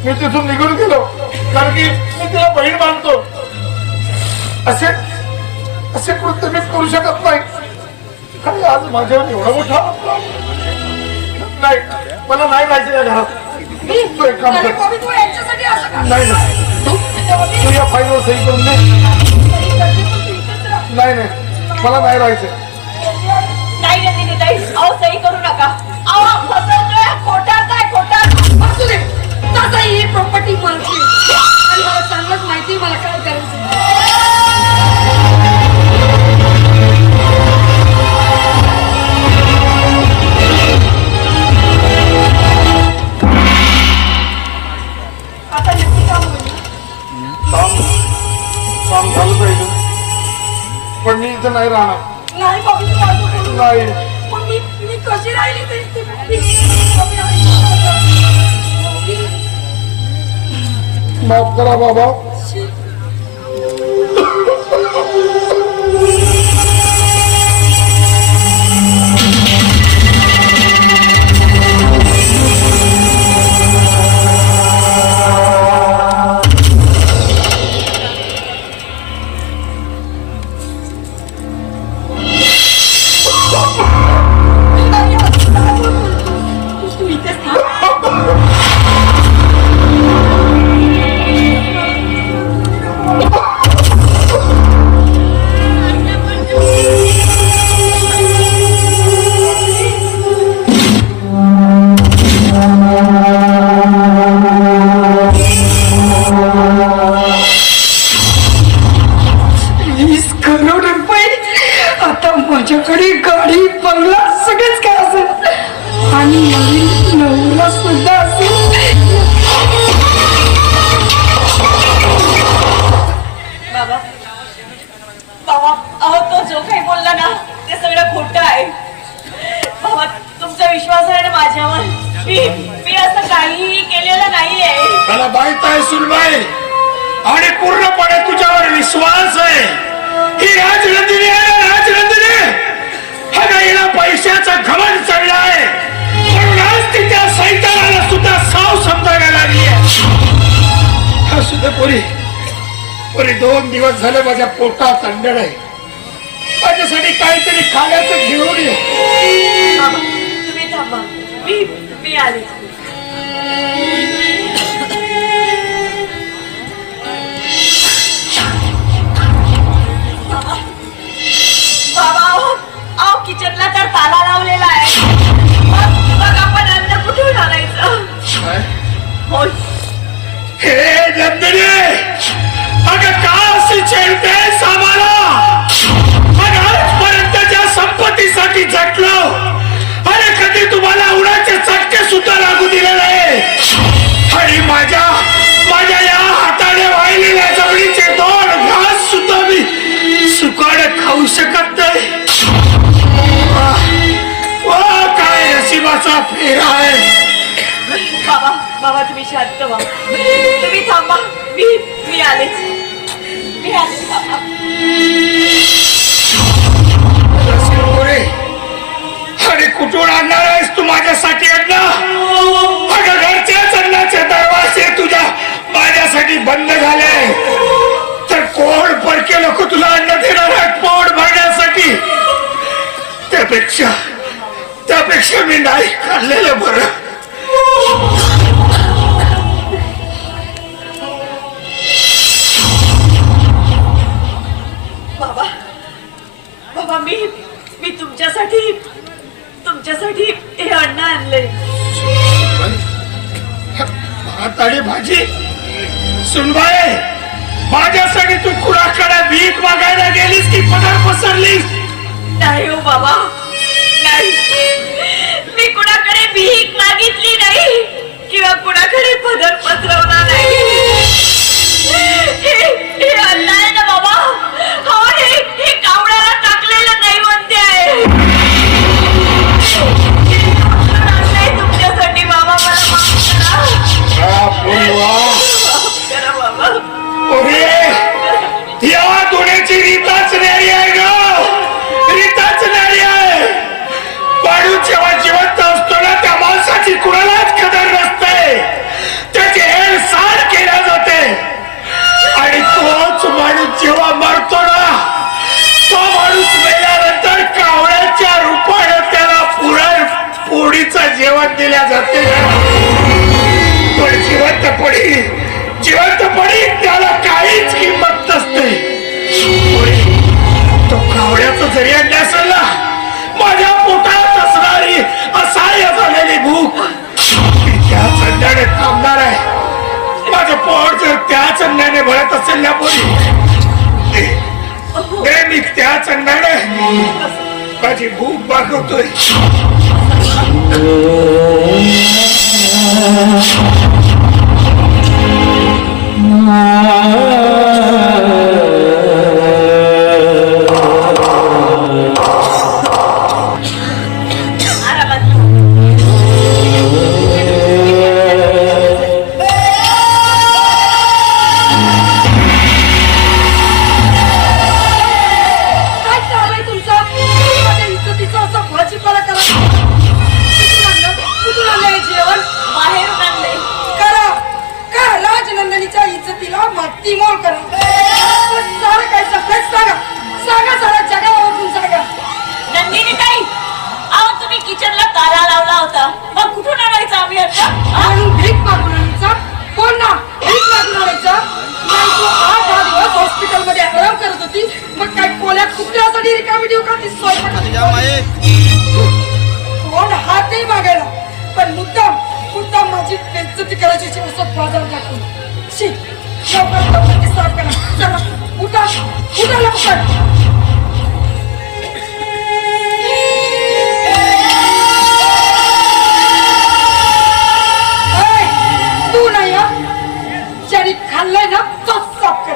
मी तिथून निघून गेलो, कारण की मी तिला बहीण मानतो. असे कृत्य मी करू शकत नाही. आणि आज माझ्यावर एवढा मोठा नाही. मला नाही राहायचं या घरात. तू एक काम अरे कर. बॉबी, तू यांच्यासाठी असं का? नाही नाही, तू या फाईलवर सही करून दे. नाही नाही, मला नाही राहायचं. नाही नंदिनीताई, अहो सही करू नका. अहो फसवतोय, खोटारताय, खोटार. असू दे, तसा ही प्रॉपर्टी मालकी आणि मला चांगलंच माहिती मला काय करायचं. आता नक्की काम होईल ना? काम झालं पाहिजे, पण मी इथं नाही राहणार. नाही बॉबी, तू असं करू नको. नाही. पण मी कशी राहिली तरी ती बॉबी, माफ करा बाबा. आई, असं का बोलतोस? तू इथेच थांब. वीस करोड रुपये आता माझ्याकडे गाडी बंगला सगळंच काय असेल आणि नवीन नवरा सुद्धा असेल. बाबा बाबा अहो तो जो काही बोलला ना ते सगळं खोटं आहे. बाबा तुमचा विश्वास आहे ना माझ्यावर. मी असं काहीही केलेलं नाहीये. मला माहित आहे सुनबाई आणि पूर्णपणे तुझ्यावर विश्वास आहे. ही राजनंदिनी आहे ना, राजनंदिनी हा गाईला पैशाचा घमंड चढला आहे म्हणून आज ती त्या सैतानाला सुद्धा साव समजायला लागली आहे. असू दे पोरी, पोरी 2 दिवस झाले माझ्या पोटात अंडळ आहे. माझ्यासाठी काहीतरी खाण्याचं घेऊन ये. बाबा तुम्ही थांबा. मी आले. बाबा अहो किचनला तर ताला लावलेला आहे. मग आपण अन्न कुठून आणायचं? होय हे नंदिनी, अगं का अशी चिडतेस आम्हाला? अगं आजपर्यंतच्या संपत्तीसाठी झटलो अरे कधी तुम्हाला उन्हाचे चटके सुद्धा लागू दिले नाही. आणि माझ्या या हाताने वाहिलेल्या जमिनीचे 2 घास सुद्धा मी सुकाळ खाऊ शकत नाही. वा, काय नशिबाचा फेरा आहे. बाबा बाबा तुम्ही शांत व्हा. तुम्ही थांबा. मी आलेच. मी आलेच बाबा. आणि कुठून आणणार आहेस तू माझ्यासाठी अन्न? अगं घरच्याच अन्नाचे दरवाजे तुझ्या माझ्यासाठी बंद झाले तर कोण परके लोक तुला अन्न देणार आहेत पोट भरण्यासाठी? त्यापेक्षा मी नाही खाल्लेलं बरं. बाबा बाबा मी तुमच्यासाठी हे अन्न आणले. भात आणि भाजी. सुनबाई, माझ्यासाठी तू कुणाकडे भीक मागायला गेलीस की पदर पसरलीस? नाही हो बाबा नाही. मी कुणाकडे भीक मागितली नाही किंवा कुणाकडे पदर पसरवला नाही. हे अन्न आहे ना बाबा. हो हे कावड्याला टाकलेलं नैवेद्य आहे. तुमच्यासाठी बाबा मला माफ करा बाबा. या धुण्याची रीतच नाही आहे ग, रीतच नाही आहे. माणूस जेव्हा जिवंत असतो ना त्या माणसाची कुणालाच कदर नसते. त्याची हेळसांड केल्या जाते आणि तोच माणूस जेव्हा मरतो ना तो माणूस मेल्यानंतर कावळ्याच्या रूपाने त्याला पोळीचं जेवण दिल्या जाते. पण जिवंतपणी त्याला काहीच किंमत नसते. तो कावड्याचं जरी अंड असेल ना, माझ्या पोटात असणारी असहाय्य झालेली भूक त्याच अंड्याने थांबणार आहे. माझं पोट जर त्याच अंड्याने भरत असेल ना पोरी, मी त्याच अंड्याने माझी भूक भागवतोय. तिला भक्ती मोल तुम्ही किचनला ताला लावला होता, मग कुठून आणायचा आम्ही आता? आणि भीक मागून आणायचा? कोण ना भीक मागून आणायचा? नाही तू 8 दिवस हॉस्पिटलमध्ये आराम करत होती, मग काय कोल्यात कुत्र्यासाठी रिकामी देऊ का ती कोण हात नाही मागायला, पण मुद्दाम माझी बेइज्जती करायची असत बाजार टाकून. शी लवकर ते साफ करा. चला उठा लवकर. तू नाही हा, ज्याने खाल्लंय ना तोच साफ कर.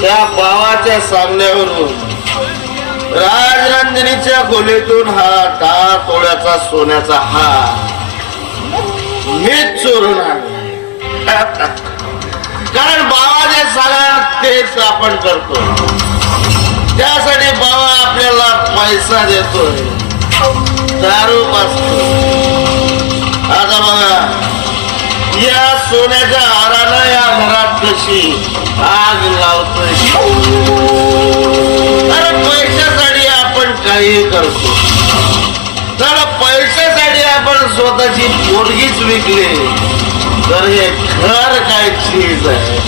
त्या भावाच्या सांगण्यावरून राजनंदिनीच्या खोलीतून हा 10 तोळ्याचा सोन्याचा हार मीच चोरून आणला. कारण बाबाच्या सांगण्यात तेच आपण करतो. त्यासाठी बाबा आपल्याला पैसा देतोय, दारू पाजतो. आता बघा, या सोन्याच्या हारानं या घरात कशी आग लावतोय. तर पैशासाठी आपण काही करतो. तर पैशासाठी आपण स्वतःची पोरगीच विकली तर हे घर काय चीज आहे.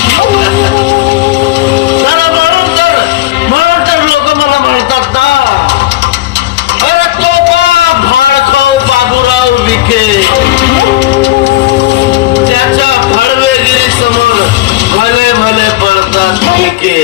म्हणून तर लोक मला म्हणतात ना, अरे तो भाडखाऊ बाबूराव विखे त्याच्या भडवेगिरी समोर भले भले पडतात विखे.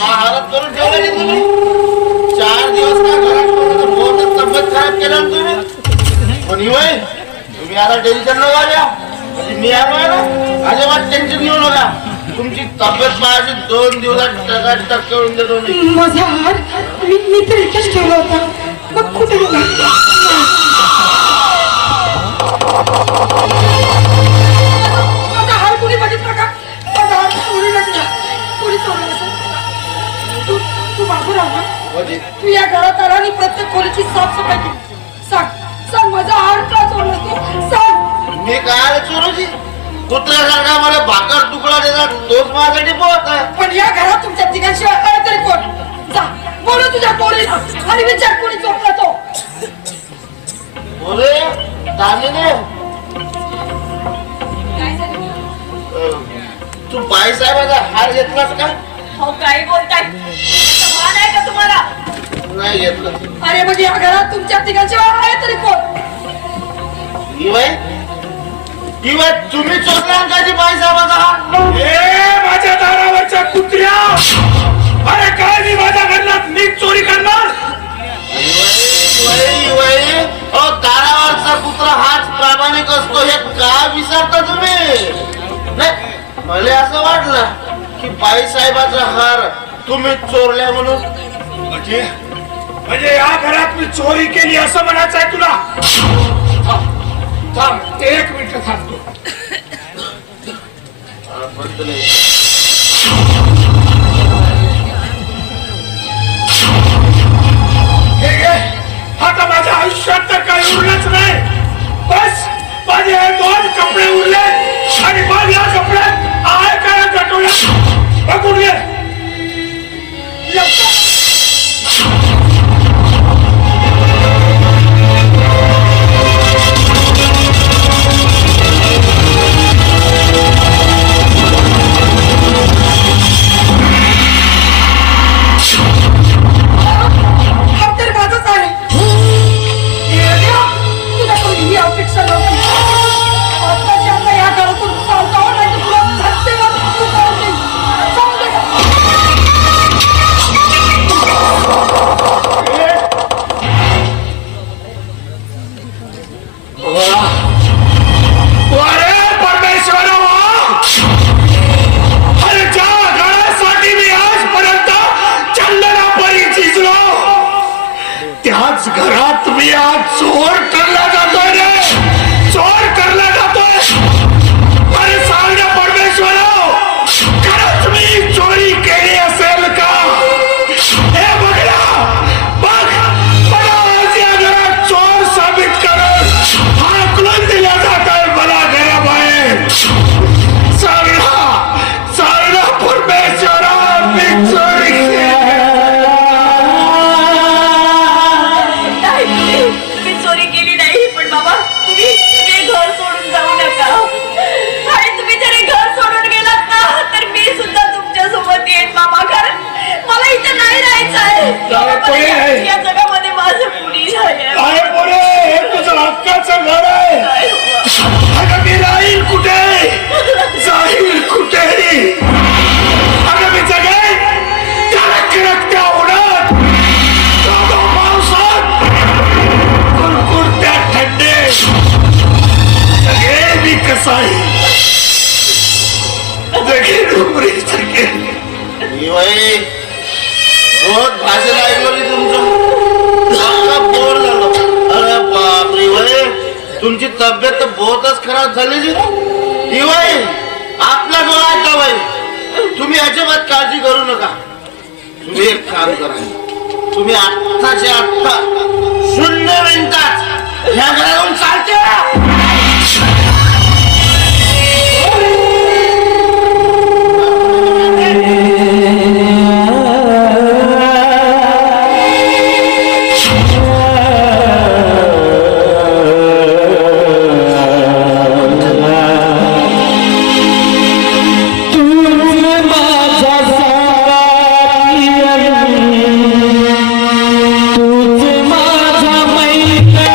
महाराज करून ठेवले तुम्ही 4 दिवस का घरात बहुत तब्येत खराब केला तुम्ही. पण युवाई तुम्ही आता टेन्शन नका घ्या. मी आलोय ना, अजिबात टेन्शन घेऊ नका. तुमची तब्येत पाहायची 2 दिवसात टकाटक करून देतो मी. माझा हार मी तर इथेच ठेवला होता, मग कुठे गेला? माझा हार कुणी बघितला का? माझा हार चोरीला गेला. कुणी चोरला असेल? तू बाबूराव ना? तू या घरात आला आणि प्रत्येक खोलीची साफसफाई केली. सांग माझा हार का चोरला तू? मी काय चोरूची कुत्र्यासारखा मला भाकर तुकडा देतात तोच माझ्यासाठी पोहत आहे. पण या घरात तुमच्या तिघांशिवाय आहे तरी कोण? जा बोलू तुझ्या पोरीला आणि विचार कोणी चोरला तो. बोले दामिनी तू बाईसाहेबाचा हार घेतलास का? हो काय बोलताय मान आहे का तुम्हाला? नाही घेतलं. अरे मग या घरात तुमच्या तिघांशिवाय आहे तरी कोण? किंवा तुम्ही चोरला का जी बाईसाहेबाचा हार? ए माझ्या दारावरच्या कुत्र्या, अरे काय मी माझ्या घरात नीट चोरी करणार? दारावरचा कुत्रा हाच प्रामाणिक असतो हे का विसरता तुम्ही? नाही मला असं वाटलं की बाईसाहेबाचा हार तुम्ही चोरल्या म्हणून. म्हणजे म्हणजे या घरात मी चोरी केली असं म्हणायचं आहे तुला? थांब 1 मिनिट थांबतो. हे घे, आता माझ्या आयुष्यात तर काही उरलंच नाही. बस माझे हे 2 कपडे उरले आणि मग या कपड्यात आहे काय गटोला बघून घे. त्याच घरात मी आज चोर करला जातोय रे, चोर करला जातोय. अरे सांग ना परमेश्वराव, खरंच मी चोरी केली असेल का? हे बघा बघ, मला आज या घरात चोर साबित करून हाकलून दिला जातोय मला घराबाहेर. सांग ना परमेश्वराव, मी चोरी केली. मी चोरी केली नाही, पण बाबा तुम्ही घर सोडून जाऊ नका. आणि तुम्ही जर हे घर सोडून गेलात ना तर मी सुद्धा तुमच्या सोबत येईन बाबा. कारण मला इथे नाही राहायचं आहे. या जगामध्ये माझं कुणी नाही. अरे पोरे, हे तुझं हक्काचं घर आहे. अगं मी राहील कुठे, जाईल कुठे? अगं मी जगेल त्या उन्हात, पावसात, कुरकुरत्या थंडीत जगेल मी कसाही. जगेल उमरी जगेल. बहुत भाषण ऐकलं मी तुमचं, बोर झालं. अरे बापरे वय, तुमची तब्येत तर बहुतच खराब झाली जी. आपला डोळा का बाई, तुम्ही अजिबात काळजी करू नका. तुम्ही एक काम करा, तुम्ही आत्ताच्या आत्ता 0 मिनिटात ह्या घरातून चालते. तुझ माझा मैत्र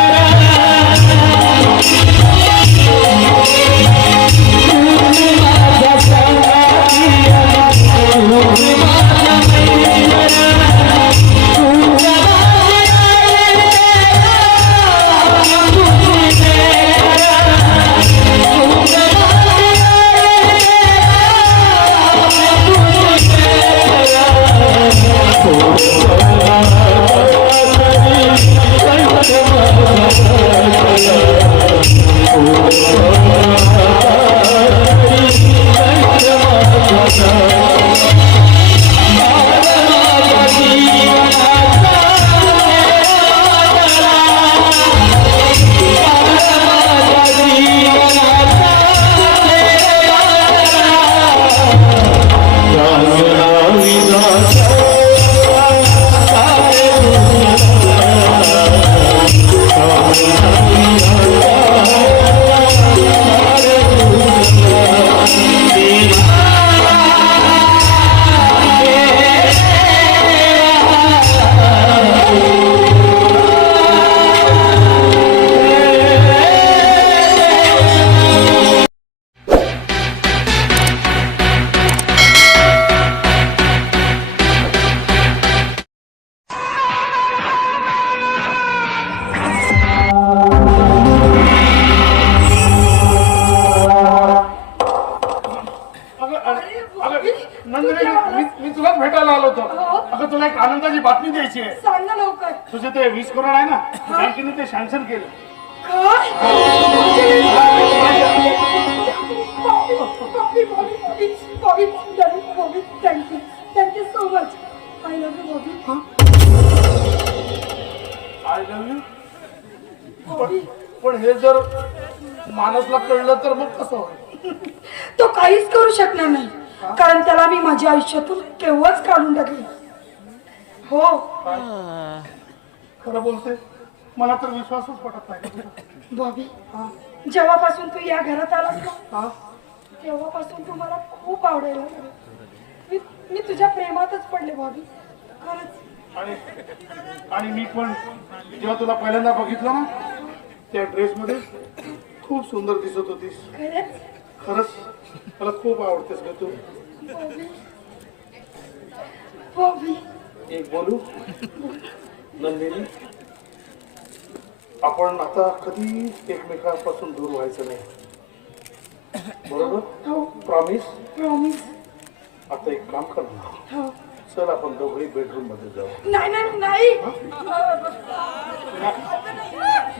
बातमी द्यायची आहे. सांग ना लवकर. तुझे ते 20 करोड आहे ना, बँकेने ते सँक्शन केलं. काय? Bobby thank you so much. I love you Bobby. I love you. पण हे जर मानसला कळलं तर मग कसं होईल? तो काहीच करू शकणार नाही, कारण त्याला मी माझ्या आयुष्यातून केव्हाच काढून टाकले. हो, खरं बोलते, मला तर विश्वासच पटत नाही. बॉबी, जेव्हापासून तू या घरात आलास ना, हा? तेव्हापासून तू मला खूप आवडायला लागला. मी तुझ्या प्रेमातच पडले बॉबी, खरंच. आणि मी पण जेव्हा तुला पहिल्यांदा बघितलं ना, त्या ड्रेस मध्ये खूप सुंदर दिसत होतीस. खरंच खरंच मला खूप आवडतेस ग तू. बॉबी. बॉबी, एक बोलू नंदिनी, आपण आता कधी एकमेकांपासून दूर व्हायचं नाही, बरोबर? हो, प्रॉमिस. प्रॉमिस. आता एक काम कर ना, हो. चल आपण दोघंही बेडरूम मध्ये जाऊ. नाही नाही नाही.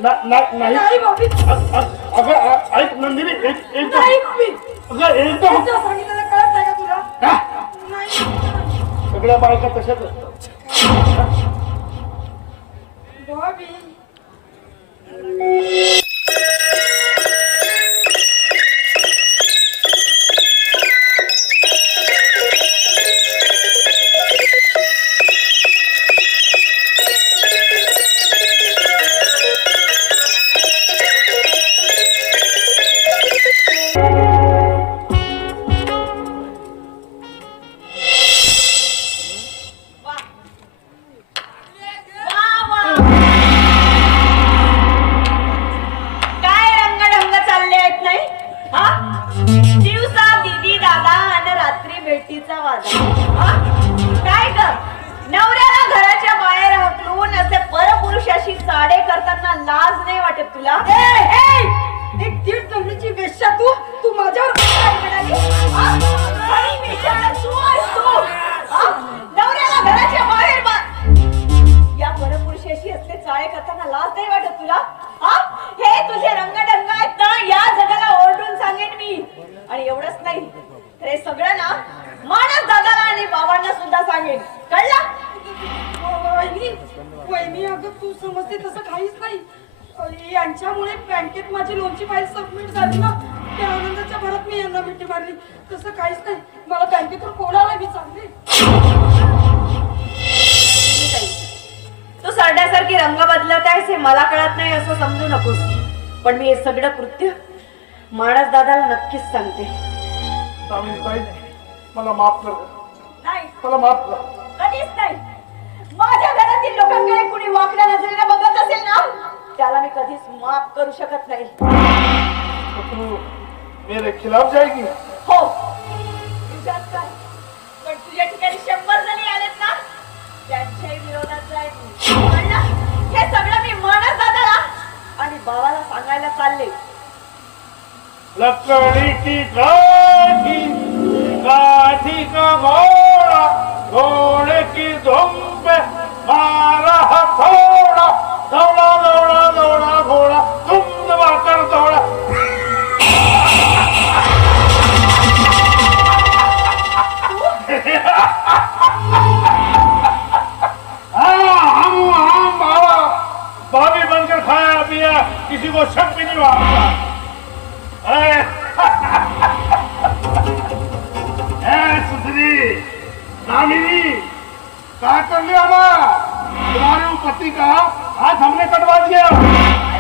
नाही नाही बॉबी. अगं ऐक नंदिनी, एक नाही बॉबी. अगं एकदम तुझं सांगितलेलं कळत नाही का तुला? हा? नाही सगळ्या बायका तशाच असतात. बॉबी. काय रंगढंग चालले आहेत नाही हा? दिवसा दीदी दादा आणि रात्री भेटीचा वादा. हा? काय ग नवऱ्याला घराच्या बाहेर हकलून असे परपुरुषाशी चाडे करताना लाज नाही वाटत तुला? एक दीड नंबरची वेश्या तू माझ्यावर काय म्हणाली? आणि बिचारा तू आहेस तू. हा? नवऱ्याला घराच्या बाहेर या परपुरुषाशी असले चाळे करताना लाज नाही वाटत तुला? हा? हे तुझे रंगढंग आहेत ना, या जगाला ओरडून सांगेन मी. आणि एवढंच नाही तर हे सगळं ना मानस दादाला आणि बाबांना सुद्धा सांगेन, कळलं? वहिनी अगं तू समजते तसं काहीच नाही. यांच्यामुळे बँकेत माझी लोनची फाईल सबमिट झाली ना, त्या आनंदाच्या भरात मी यांना मिठी मारली. तसं काहीच नाही. मला बँकेतून फोन आला, मी चालले. तू सरड्यासारखी रंग बदलत आहेस हे मला कळत नाही असं समजू नकोस, पण मी हे सगळं कृत्य मानस दादाला नक्कीच सांगते. ताई, मला माफ कर. नाही, मला माफ कर. कधीच नाही. माझ्या घरातील लोकांकडे कुणी वाकड्या नजरेने बघत असेल ना, त्याला मी कधीच माफ करू शकत नाही. तो तू मेरे खिलाफ जाएगी? हो, तुझ्यात काय, पण तुझ्या ठिकाणी 100 जणी आलेत ना, त्यांच्याही विरोधात जाईल. कळलं? हे सगळं मी मानस दादाला आणि बाबाला सांगायला चालले. लकड़ी की काठी, काठी का घोड़ा, घोड़े की धुम पे मारा हथौड़ा, दौड़ा दौड़ा दौड़ा घोड़ा, तुम दबाकर दौड़ा. हम बाबा भाभी बनकर खाया पिया, किसी को शक भी नहीं हुआ. सुधरी दामिनी, क्या कर लिया ना? तुम्हारे पति का हाथ हमने कटवा दिया,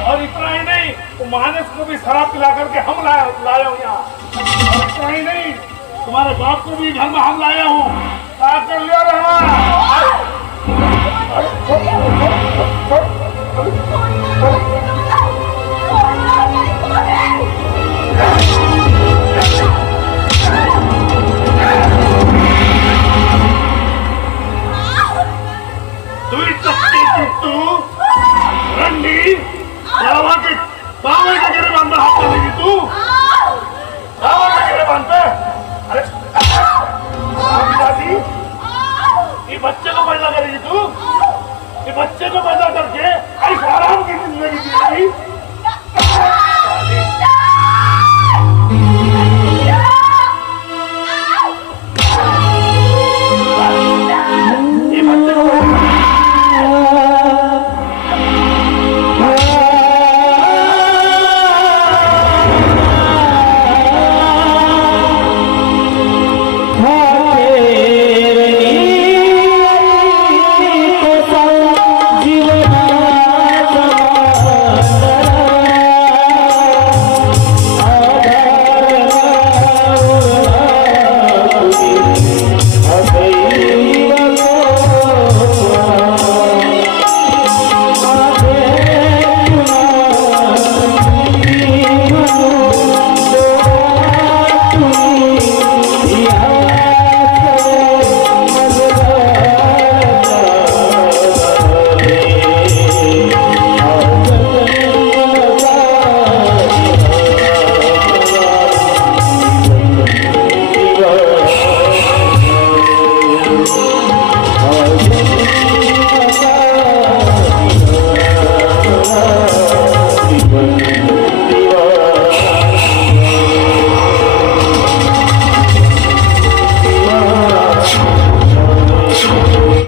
और इतना ही नहीं, तो मानस को भी शराब पिला करके हम लाए हूँ यहाँ. और इतना ही नहीं, तुम्हारे बाप को भी घर में हम लाया हूँ. क्या कर लिया रहना?